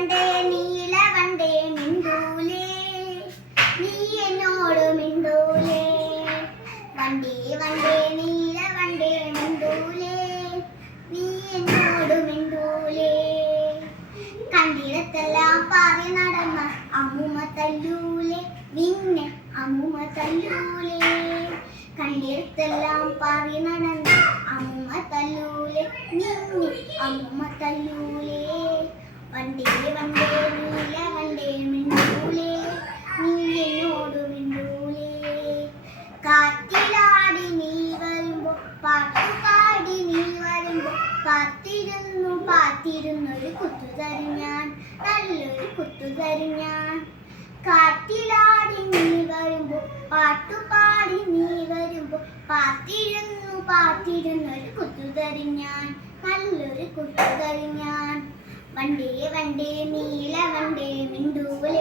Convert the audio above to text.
വണ്ടേ നീല വണ്ടേ മിണ്ടൂലേ, നീ എന്നോട് മിണ്ടൂലേ. വണ്ടേ വണ്ടേ നീല വണ്ടേ മിണ്ടൂലേ, നീ എന്നോട് മിണ്ടൂലേ. കണ്ടിടത്തെല്ലാം പാറി നടന്ന അമ്മുമ്മ തല്ലൂലേ, നിന്നെ അമ്മുമ്മ തല്ലൂലേ. കണ്ടിടത്തെല്ലാം പാറി നടന്ന അമ്മുമ്മ തല്ലൂലേ, നിന്നെ അമ്മുമ്മ തല്ലൂലേ. വണ്ടേ വണ്ടേ നീല വണ്ടേ മിണ്ടൂലേ, നീ എന്നോട് മിണ്ടൂലേ. കാറ്റിലാടി നീ വരുമ്പോ പാട്ടുപാടി നീ വരുമ്പോ പാത്തിരുന്നു പാത്തിരുന്നൊരു കുത്തു തരും ഞാൻ, നല്ലൊരു കുത്തു തരും ഞാൻ. കാറ്റിലാടി നീ വരുമ്പോ പാട്ടുപാടി നീ വരുമ്പോ പാത്തിരുന്നു പാത്തിരുന്നൊരു കുത്തു തരും ഞാൻ, നല്ലൊരു കുത്തു തരും ഞാൻ. വണ്ടേ വണ്ടേ നീല വണ്ടേ മിണ്ടൂലേ,